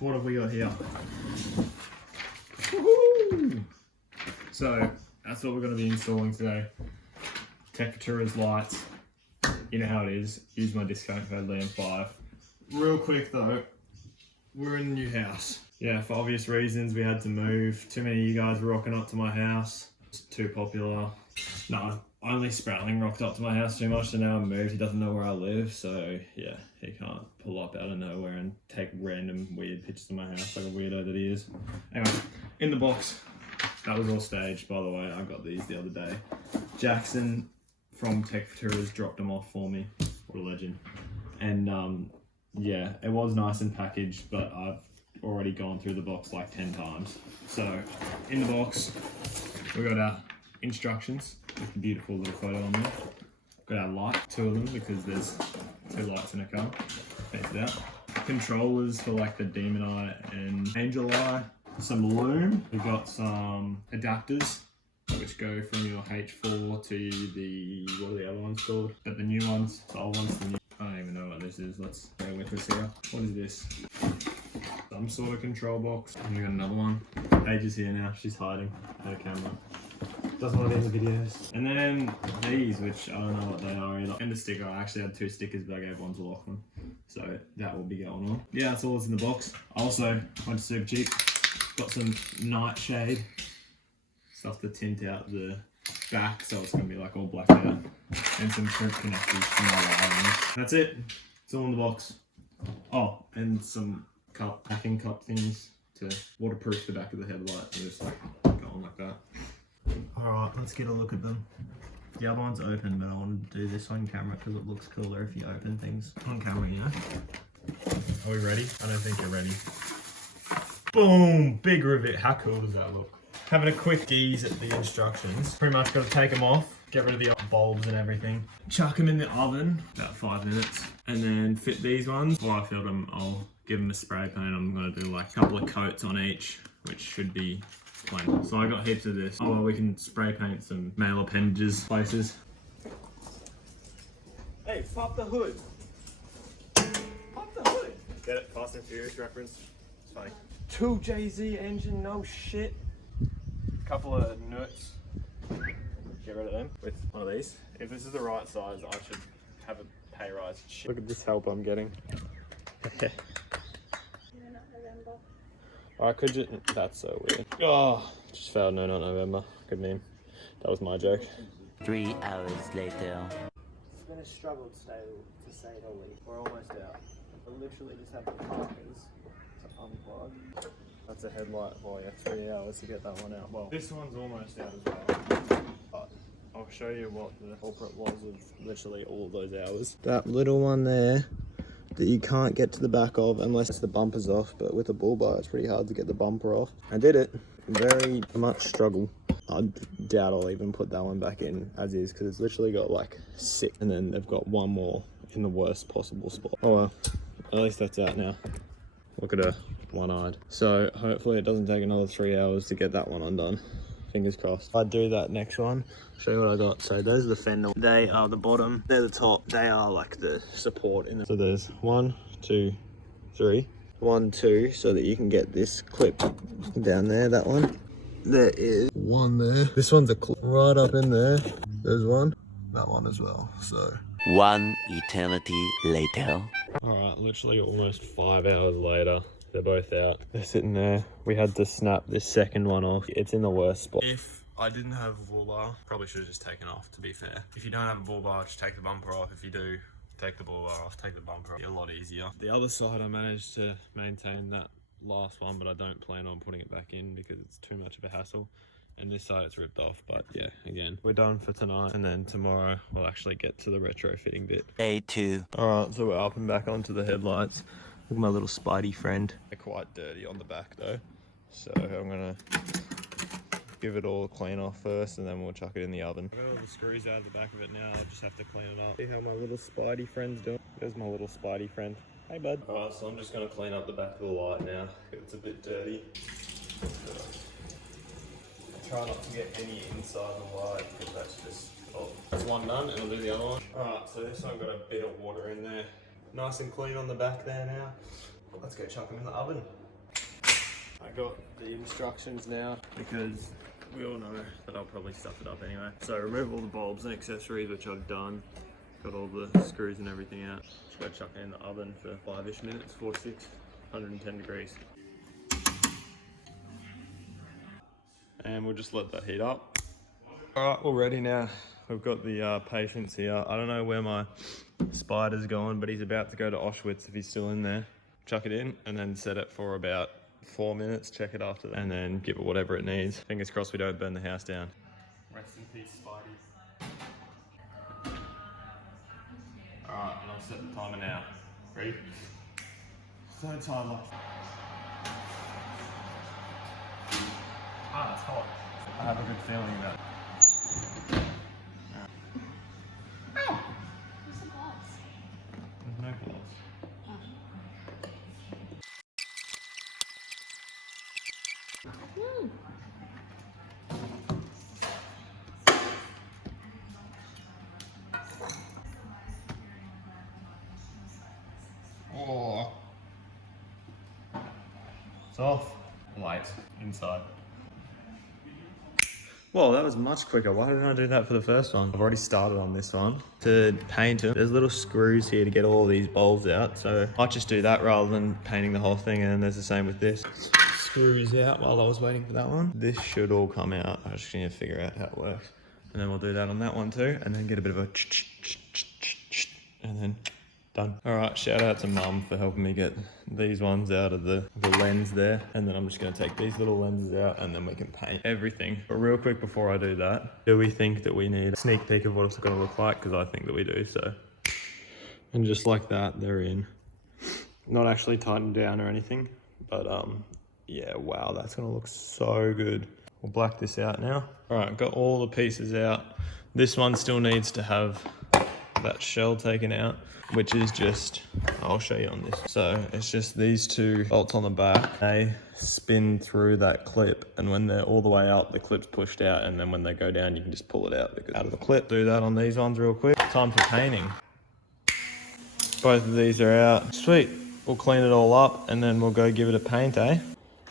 what have we got here? Woohoo! So that's what we're going to be installing today. Projectors, lights. You know how it is. Use my discount code Liam5. Real quick though, we're in a new house. Yeah, for obvious reasons we had to move. Too many of you guys were rocking up to my house. It's too popular. No, only Sprouting rocked up to my house too much, so now I'm moved. He doesn't know where I live, so yeah, he can't pull up out of nowhere and take random weird pictures of my house like a weirdo that he is. Anyway, in the box, that was all staged, by the way. I got these the other day. Jackson from Projectors dropped them off for me. What a legend. And yeah, it was nice and packaged, but I've already gone through the box like 10 times. So in the box, we got our instructions with a beautiful little photo on there. Got our light, 2 of them because there's 2 lights in a car. Face it out. Controllers for like the Demon Eye and Angel Eye. Some loom. We've got some adapters which go from your H4 to the, what are the other ones called? But the new ones, the old ones, the new. I don't even know what this is. Let's go with this here. What is this? Some sort of control box. And we got another one. Paige is here now. She's hiding her camera. Doesn't want to be in the videos. And then these, which I don't know what they are either. And the sticker. I actually had 2 stickers, but I gave one to Lachlan. So that will be going on. Yeah, that's all that's in the box. I also went to Super Cheap. Got some nightshade stuff to tint out the back, so it's gonna be like all blacked out. And some crimp connectors for my wiring. That's it. It's all in the box. Oh, and some packing cup things to waterproof the back of the headlight and just like go on like that. Alright, let's get a look at them. The other one's open, but I wanted to do this on camera because it looks cooler if you open things on camera, you know? Are we ready? I don't think you're ready. Boom! Big rivet. How cool does that look? Having a quick gaze at the instructions. Pretty much got to take them off, get rid of the bulbs and everything. Chuck them in the oven, about 5 minutes. And then fit these ones. While I filled them, I'll give them a spray paint. I'm going to do like a couple of coats on each, which should be plain. So I got heaps of this. Oh well, we can spray paint some male appendages places. Hey, pop the hood. Pop the hood. Get it? Fast and Furious reference. It's funny. 2 JZ engine, no shit. Couple of nuts. Get rid of them with one of these. If this is the right size, I should have a pay rise. Shit. Look at this help I'm getting. I could just. That's so weird. Oh, just failed. No, not November. Good name. That was my joke. 3 hours later. It's been a struggle to say the least. We're almost out. I literally just have the markers to unplug. That's a headlight. Well, yeah, 3 hours to get that one out. Well, this one's almost out as well. But I'll show you what the culprit was of literally all of those hours. That little one there that you can't get to the back of unless the bumper's off, but with a bull bar it's pretty hard to get the bumper off. I did it. Very much struggle. I doubt I'll even put that one back in as is because it's literally got like 6 and then they've got one more in the worst possible spot. Oh well, at least that's out now. Look at her, one-eyed. So hopefully it doesn't take another 3 hours to get that one undone. Fingers crossed. I'd do that next one. Show you what I got. So those are the fender. They are the bottom. They're the top. They are like the support in the. So there's 1, 2, 3. 1, 2, so that you can get this clip down there. That one. There is one there. This one's a clip right up in there. There's one. That one as well. So. 1 eternity later. Alright, literally almost 5 hours later. They're both out. They're sitting there. We had to snap this second one off. It's in the worst spot. If I didn't have a bull bar, probably should have just taken off, to be fair. If you don't have a bull bar, just take the bumper off. If you do, take the bull bar off, take the bumper off. It's a lot easier. The other side, I managed to maintain that last one, but I don't plan on putting it back in because it's too much of a hassle. And this side it's ripped off, but yeah, again, we're done for tonight. And then tomorrow we'll actually get to the retrofitting bit. Day 2. Alright, so we're up and back onto the headlights. Look at my little Spidey friend. They're quite dirty on the back though. So I'm gonna give it all a clean off first and then we'll chuck it in the oven. I've got all the screws out of the back of it now, I just have to clean it up. See how my little Spidey friend's doing? There's my little Spidey friend. Hey bud. Alright, so I'm just gonna clean up the back of the light now. It's a bit dirty. Try not to get any inside the light because that's just, oh, that's one done and I'll do the other one. Alright, so this one got a bit of water in there. Nice and clean on the back there now. Let's go chuck them in the oven. I got the instructions now because we all know that I'll probably stuff it up anyway. So remove all the bulbs and accessories, which I've done. Got all the screws and everything out. Just go chuck it in the oven for 5-ish minutes, 4 to 6, 110 degrees. And we'll just let that heat up. All right, we're ready now. We've got the patients here. I don't know where my spider's going, but he's about to go to Auschwitz if he's still in there. Chuck it in and then set it for about 4 minutes, check it after that, and then give it whatever it needs. Fingers crossed we don't burn the house down. Rest in peace, Spidey. Alright, and I'll set the timer now. Ready? Third timer. Ah, it's hot. I have a good feeling about it. Where's the balls? There's no balls. Oh. It's off. Light inside. Well, that was much quicker. Why didn't I do that for the first one? I've already started on this one. To paint them, there's little screws here to get all these bulbs out. So I might just do that rather than painting the whole thing. And there's the same with this. Screws out while I was waiting for that one. This should all come out. I just need to figure out how it works. And then we'll do that on that one too. And then get a bit of a and then done. All right, shout out to Mum for helping me get these ones out of the lens there. And then I'm just gonna take these little lenses out and then we can paint everything. But real quick before I do that, do we think that we need a sneak peek of what it's gonna look like? Because I think that we do, so. And just like that, they're in. Not actually tightened down or anything, but yeah, wow, that's gonna look so good. We'll black this out now. All right, got all the pieces out. This one still needs to have that shell taken out, which is just, I'll show you on this. So it's just these two bolts on the back. They spin through that clip, and when they're all the way up, the clip's pushed out, and then when they go down, you can just pull it out because out of the clip. Do that on these ones real quick. Time for painting. Both of these are out. Sweet. We'll clean it all up, and then we'll go give it a paint, eh?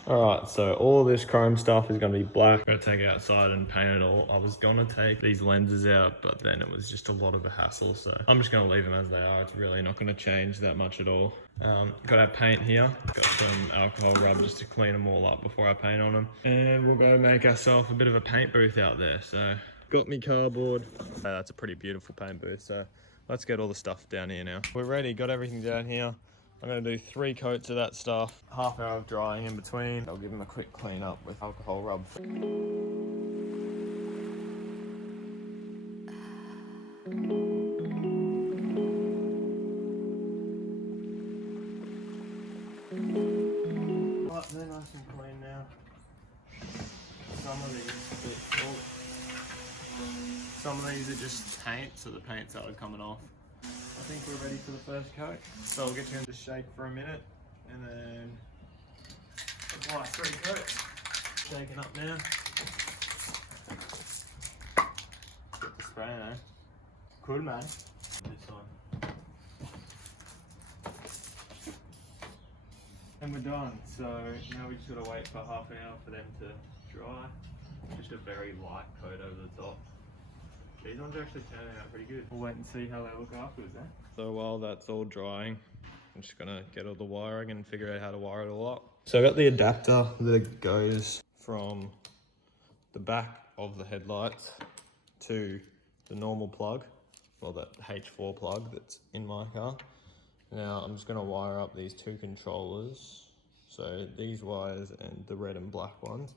All right, so all of this chrome stuff is gonna be black. I'm gonna take it outside and paint it all. I was gonna take these lenses out, but then it was just a lot of a hassle, so I'm just gonna leave them as they are. It's really not gonna change that much at all. Got our paint here. Got some alcohol rub just to clean them all up before I paint on them. And we'll go make ourselves a bit of a paint booth out there. So, got me cardboard. That's a pretty beautiful paint booth, so let's get all the stuff down here now. We're ready, got everything down here. I'm gonna do 3 coats of that stuff, half hour of drying in between. I'll give them a quick clean up with alcohol rub. Right, they're nice and clean now. Some of these are just paint, so the paint started coming off. I think we're ready for the first coat. So I'll get you in the shake for a minute and then apply 3 coats. Shaking up now. Get the spray, eh? Good, man. This one. And we're done. So now we just gotta wait for half an hour for them to dry. Just a very light coat over the top. These ones are actually turning out pretty good. We'll wait and see how they look afterwards, eh? So while that's all drying, I'm just gonna get all the wiring and figure out how to wire it all up. So I got the adapter that goes from the back of the headlights to the normal plug, well, that H4 plug that's in my car. Now I'm just gonna wire up these 2 controllers. So these wires and the red and black ones.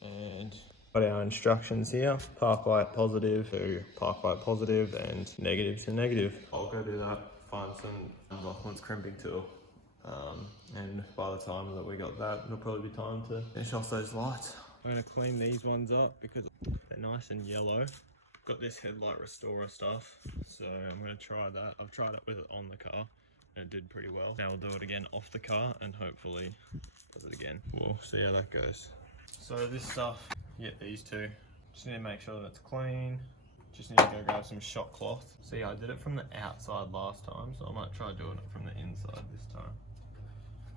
And got our instructions here, park light positive to park light positive and negative to negative. I'll go do that, find some Lachlan's crimping tool. And by the time that we got that, it'll probably be time to finish off those lights. I'm gonna clean these ones up because they're nice and yellow. Got this headlight restorer stuff, so I'm gonna try that. I've tried it with it on the car and it did pretty well. Now we'll do it again off the car and hopefully does it again. We'll see how that goes. So this stuff, get these 2. Just need to make sure that it's clean. Just need to go grab some shot cloth. See, I did it from the outside last time, so I might try doing it from the inside this time.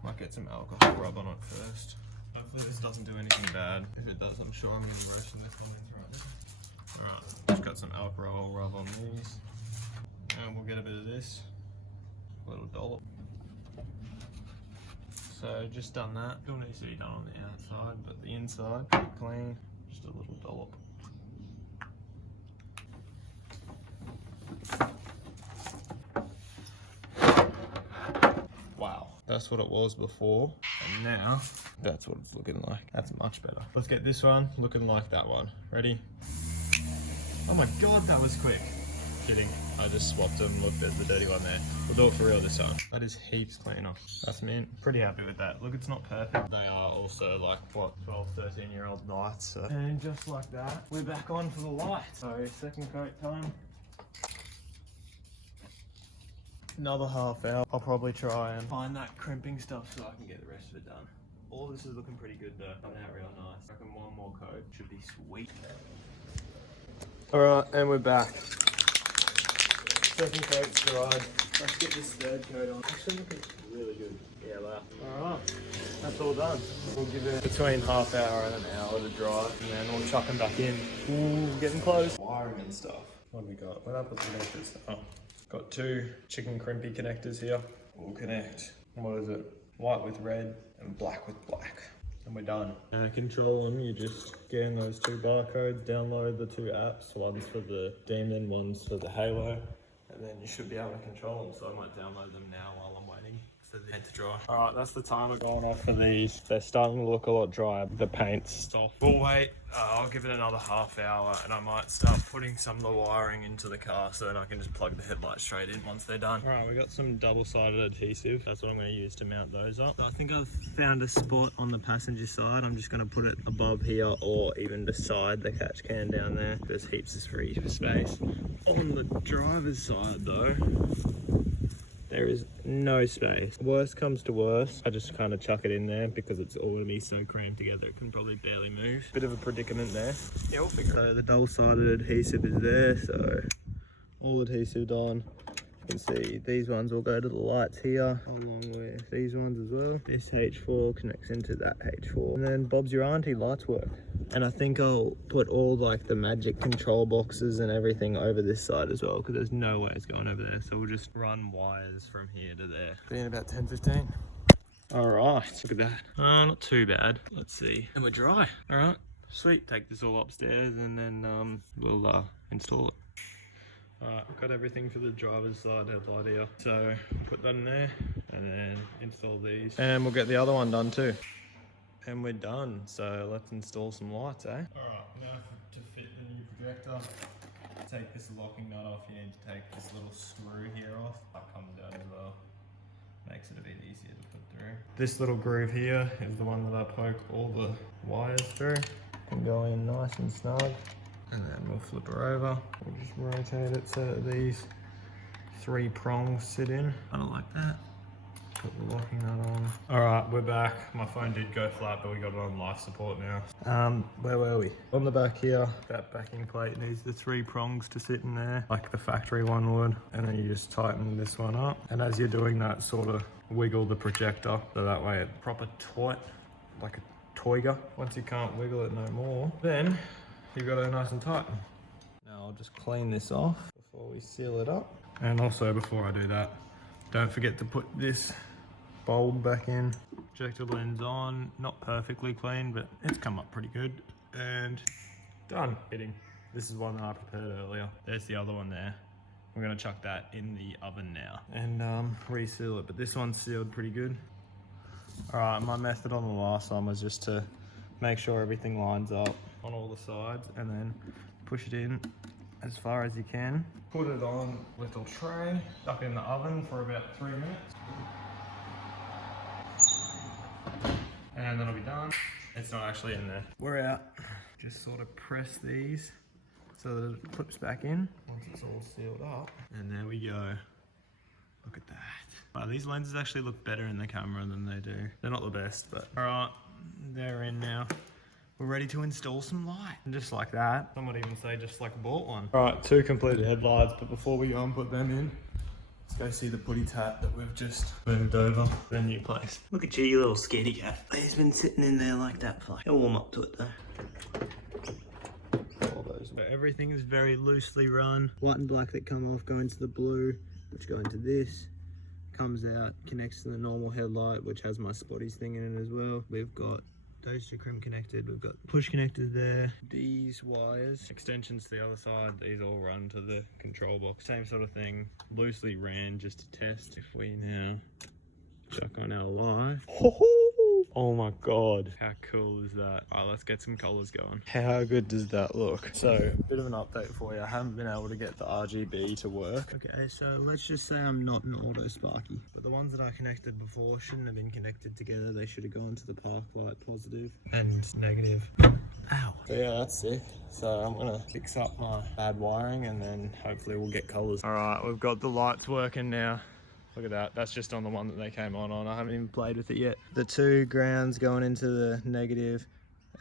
Might get some alcohol rub on it first. Hopefully Hopefully this doesn't do anything bad. If it does, I'm sure I'm gonna be roasting the comments right now. Alright, just got some alcohol rub on these. And we'll get a bit of this. A little dollop. So just done that. Still needs to be done on the outside, but the inside, pretty clean. Just a little dollop. Wow, that's what it was before, and now that's what it's looking like. That's much better. Let's get this one looking like that one. Ready? Oh my god, that was quick. Kidding. I just swapped them, looked at the dirty one there. We'll do it for real this time. That is heaps cleaner. That's mint. Pretty happy with that. Look, it's not perfect. They are also like, what, 12, 13-year-old lights. So. And just like that, we're back on for the light. So second coat time. Another half hour. I'll probably try and find that crimping stuff so I can get the rest of it done. All this is looking pretty good though. Coming out real nice. I reckon one more coat should be sweet. Alright, and we're back. Second coat's dried. Let's get this third coat on. Actually looking really good. Yeah, wow. Alright, that's all done. We'll give it between half hour and an hour to dry, and then we'll chuck them back in. Ooh, getting close. Wiring and stuff. What have we got? Where'd I put the connectors? Oh, got two chicken crimpy connectors here. We'll connect. What is it? White with red and black with black. And we're done. Control them, you just scan those two barcodes, download the two apps. One's for the Demon, one's for the Halo. And then you should be able to control them, so I might download them now while I'm waiting for the paint to dry. Alright, that's the timer going off for these. They're starting to look a lot drier. The paint's soft. We'll wait. I'll give it another half hour and I might start putting some of the wiring into the car so then I can just plug the headlight straight in once they're done. Alright, we got some double-sided adhesive. That's what I'm going to use to mount those up. So I think I've found a spot on the passenger side. I'm just going to put it above here or even beside the catch can down there. There's heaps of free space. On the driver's side though, there is no space. Worst comes to worst, I just kind of chuck it in there because it's all gonna be so crammed together it can probably barely move. Bit of a predicament there. Yeah, we'll figure it out. So the double-sided adhesive is there, so all adhesive on. You can see these ones will go to the lights here, along with these ones as well. This H4 connects into that H4. And then Bob's your auntie lights work. And I think I'll put all like the magic control boxes and everything over this side as well, because there's no way it's going over there. So we'll just run wires from here to there. Be in about 10-15. All right, look at that. Not too bad. Let's see. And we're dry. All right, sweet. Take this all upstairs and then we'll install it. Alright, got everything for the driver's side headlight here. So put that in there and then install these. And we'll get the other one done too. And we're done. So let's install some lights, eh? Alright, now to fit the new projector, take this locking nut off. You need to take this little screw here off. That comes out as well. Makes it a bit easier to put through. This little groove here is the one that I poke all the wires through. Can go in nice and snug. And then we'll flip her over. We'll just rotate it so that these three prongs sit in. I don't like that. Put the locking nut on. All right, we're back. My phone did go flat, but we got it on life support now. Where were we? On the back here, that backing plate needs the three prongs to sit in there, like the factory one would. And then you just tighten this one up. And as you're doing that, sort of wiggle the projector, so that way it's proper tight, like a toiger. Once you can't wiggle it no more, then you've got it nice and tight. Now I'll just clean this off before we seal it up. And also before I do that, don't forget to put this bulb back in. Projector lens on, not perfectly clean, but it's come up pretty good. And done fitting. This is one that I prepared earlier. There's the other one there. We're gonna chuck that in the oven now and reseal it, but this one's sealed pretty good. All right, my method on the last one was just to make sure everything lines up on all the sides and then push it in as far as you can. Put it on little tray, stuck in the oven for about 3 minutes. And then it'll be done. It's not actually in there. We're out. Just sort of press these so that it clips back in once it's all sealed up. And there we go. Look at that. Wow, these lenses actually look better in the camera than they do. They're not the best, but all right, they're in now. We're ready to install some light. And just like that, some would even say just like bought one. All right, 2 completed headlights, but before we go and put them in, Let's go see the putty tat that we've just moved over. The new place. Look at you little scaredy cat. He's been sitting in there like that for like, he'll warm up to it though. Everything is very loosely run. White and black that come off go into the blue, which go into this. Comes out, connects to the normal headlight, which has my spotties thing in it as well. We've got those two crimp connected. We've got push connectors there. These wires, extensions to the other side. These all run to the control box. Same sort of thing, loosely ran just to test. If we now chuck on our light. Oh my god, how cool is that? Alright, let's get some colours going. How good does that look? So, bit of an update for you. I haven't been able to get the RGB to work. Okay, so let's just say I'm not an auto sparky. But the ones that I connected before shouldn't have been connected together. They should have gone to the park light positive and negative. Ow. So yeah, that's it. So I'm gonna fix up my bad wiring and then hopefully we'll get colours. Alright, we've got the lights working now. Look at that, that's just on the one that they came on. I haven't even played with it yet. The two grounds going into the negative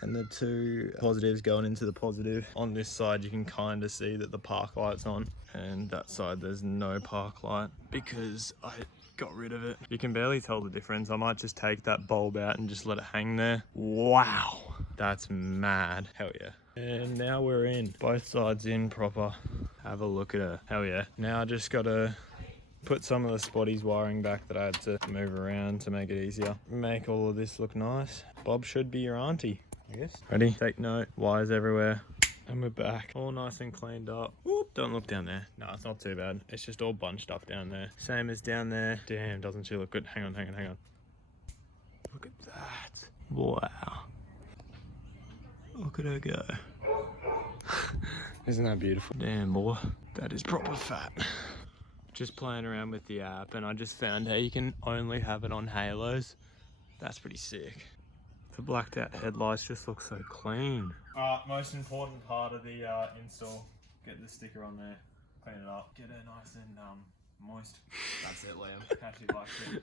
and the two positives going into the positive. On this side you can kind of see that the park light's on, and that side there's no park light because I got rid of it. You can barely tell the difference. I might just take that bulb out and just let it hang there. Wow, that's mad. Hell yeah. And now we're in, both sides in proper. Have a look at her, hell yeah. Now I just gotta put some of the spotties wiring back that I had to move around to make it easier. Make all of this look nice. Bob should be your auntie, I guess. Ready? Take note, wires everywhere. And we're back, all nice and cleaned up. Whoop, don't look down there. No, it's not too bad. It's just all bunched up down there. Same as down there. Damn, doesn't she look good? Hang on. Look at that. Wow. Look at her go. Isn't that beautiful? Damn, boy. That is proper fat. Just playing around with the app and I just found how you can only have it on halos. That's pretty sick. The blacked out headlights just look so clean. Most important part of the install, get the sticker on there, clean it up, get it nice and moist. That's it, Liam. Catchy like it.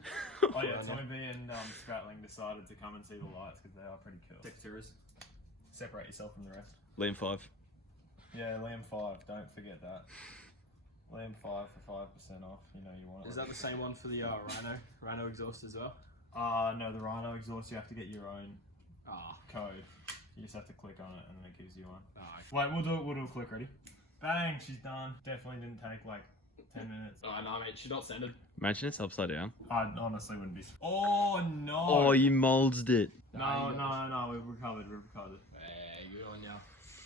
Oh yeah, Tommy B and Spratling decided to come and see the lights because they are pretty cool. Textures. Separate yourself from the rest. Liam 5. Yeah, Liam 5, don't forget that. Liam 5 for 5% off, you know you want it. Is that the same one for the Rhino exhaust as well? No, the Rhino exhaust, you have to get your own code. You just have to click on it and then it gives you one. Wait, we'll do a click, ready? Bang, she's done. Definitely didn't take like 10 minutes. Oh no, mate, she's not standard. Imagine it's upside down. I honestly wouldn't be. Oh no! Oh, you molds it. No, we've recovered. Hey, good on ya.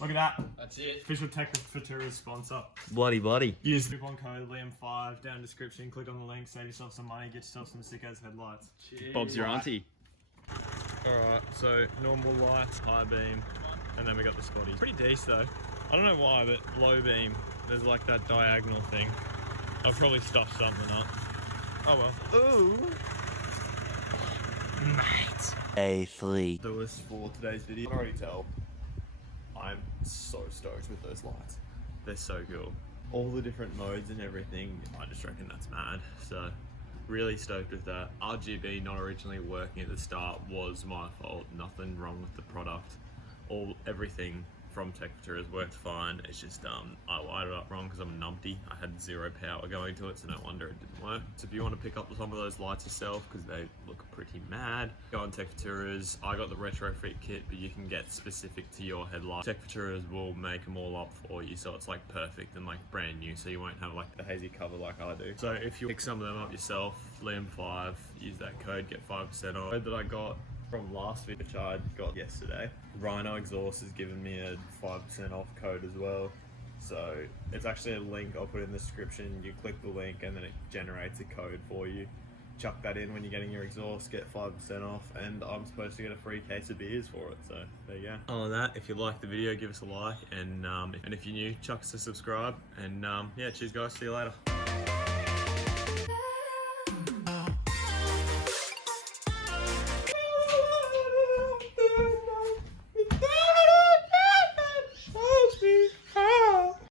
Look at that. That's it. Official Tekfatura's sponsor. Bloody. Use the coupon code Liam5 down in the description. Click on the link, save yourself some money, get yourself some sick ass headlights. Cheers. Bob's your auntie. Alright, so normal lights, high beam, and then we got the spotties. Pretty decent though. I don't know why, but low beam, there's like that diagonal thing. I've probably stuffed something up. Oh well. Ooh. Mate. Day 3. Do this for today's video. I can already tell. I'm so stoked with those lights. They're so cool. All the different modes and everything, I just reckon that's mad. So, really stoked with that. RGB not originally working at the start was my fault. Nothing wrong with the product. Everything from Tekfatura's has worked fine. It's just I wired it up wrong because I'm a numpty. I had 0 power going to it, so no wonder it didn't work. So if you want to pick up some of those lights yourself, because they look pretty mad, go on Tekfatura's. I got the Retrofit kit, but you can get specific to your headlight. Tekfatura's will make them all up for you, so it's like perfect and like brand new, so you won't have like a hazy cover like I do. So if you pick some of them up yourself, Liam5, use that code, get 5% off. The code that I got from last video, which I got yesterday, Rhino exhaust has given me a 5% off code as well. So it's actually a link, I'll put it in the description. You click the link and then it generates a code for you. Chuck that in when you're getting your exhaust, get 5% off, and I'm supposed to get a free case of beers for it. So there you go. Other than that, if you liked the video, give us a like, and if you're new, chuck us a subscribe, and yeah, cheers guys, see you later.